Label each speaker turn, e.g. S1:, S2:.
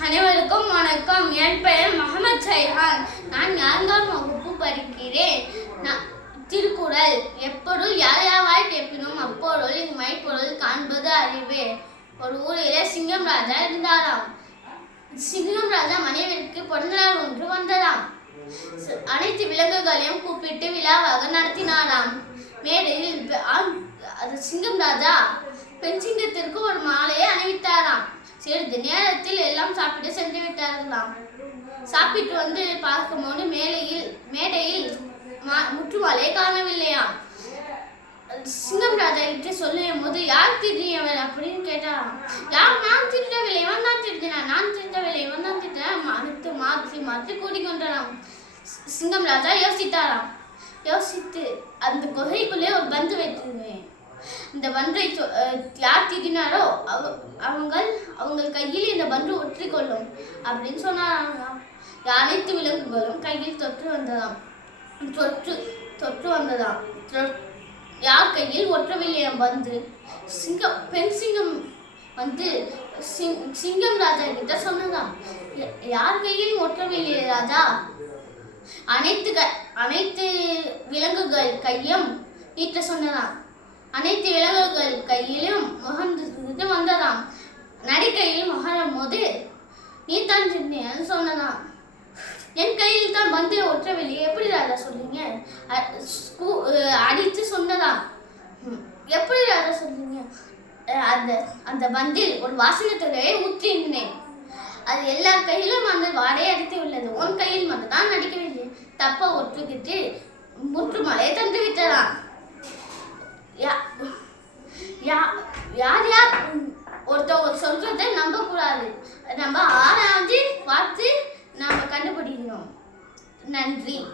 S1: அனைவருக்கும் வணக்கம். என் பெயர் முகமது சைஹான். நான் நான்காம் வகுப்பு படிக்கிறேன். திருக்குறள். எப்பொருள் யார் யாவாய் கேட்பினும் அப்பொருள் மைப்பொருள் காண்பது அறிவே. ஒரு ஊரிலே சிங்கம் ராஜா இருந்தாராம். சிங்கம் ராஜா மனைவிற்கு பிறந்தநாள் ஒன்று வந்ததாம். அனைத்து விலங்குகளையும் கூப்பிட்டு விழாவாக நடத்தினாராம். மேடையில் ஆண்- அது சிங்கம் ராஜா. பெண் சிங்க சிறிது நேரத்தில் எல்லாம் சாப்பிட்டு சென்று விட்டார்களாம். சாப்பிட்டு வந்து பார்க்கும்போது மேலையில் மேடையில் மா- முற்று காணவில்லையாம் சிங்கம் ராஜா என்று சொல்லும் போது யார் திருடியவர் அப்படின்னு கேட்டாராம். யார்? நான் திருடவில்லை இவன் தான் திருடினான் நான் திருடவில்லை இவன் தான் திருடினான் மறுத்து மாற்றி மாற்றி கூடிக்கொண்டாராம் சிங்கம் ராஜா யோசித்தாராம். யோசித்து அந்த குகைக்குள்ளே ஒரு பந்து வைத்திருந்தேன். இந்த பந்தை யார் திருடினாரோ அவ அவங்கள் கையில் இந்த பந்து ஒற்றிக்கொள்ளும் அப்படின்னு சொன்னாராம். அனைத்து விலங்குகளும் கையில் தொற்று வந்ததாம். தொற்று தொற்று வந்ததாம். யார் கையில்? ஒற்றவில்லையாம் வந்து சிங்கம் பெண் சிங்கம் வந்து சிங் சிங்கம் ராஜா கிட்ட சொன்னதாம். யார் கையில்? ஒற்றவில்லை ராஜா. அனைத்து க அனைத்து விலங்குகள் கையும் நீட்ட சொன்னதாம் அனைத்து விலங்குகள் கையில் என் கையில் மகாரம் போது நீ தான் சொன்னியன்னு சொன்னதாம் என் கையில் தான் வந்து ஒற்றவில்லை. எப்படி ராஜா சொல்றீங்க? அஹ் அடித்து சொன்னதா. எப்படி ராஜா சொல்றீங்க? அந்த அந்த பந்தில் ஒரு வாசனை ஊற்றி இருந்தேன். அது எல்லார் கையிலும் அந்த வாடை அடித்து உள்ளது. உன் கையில் மட்டும்தான் நடிக்கவில்லை தப்ப ஒற்றுக்கிட்டு முற்றுமலையை தந்து விட்டதான் யா- யா- யார் யார் ஒருத்தவங்க சொல்றதை நம்பக்கூடாது. நம்ம ஆராய்ஞ்சு பார்த்து நம்ம கண்டுபிடிக்கணும். நன்றி.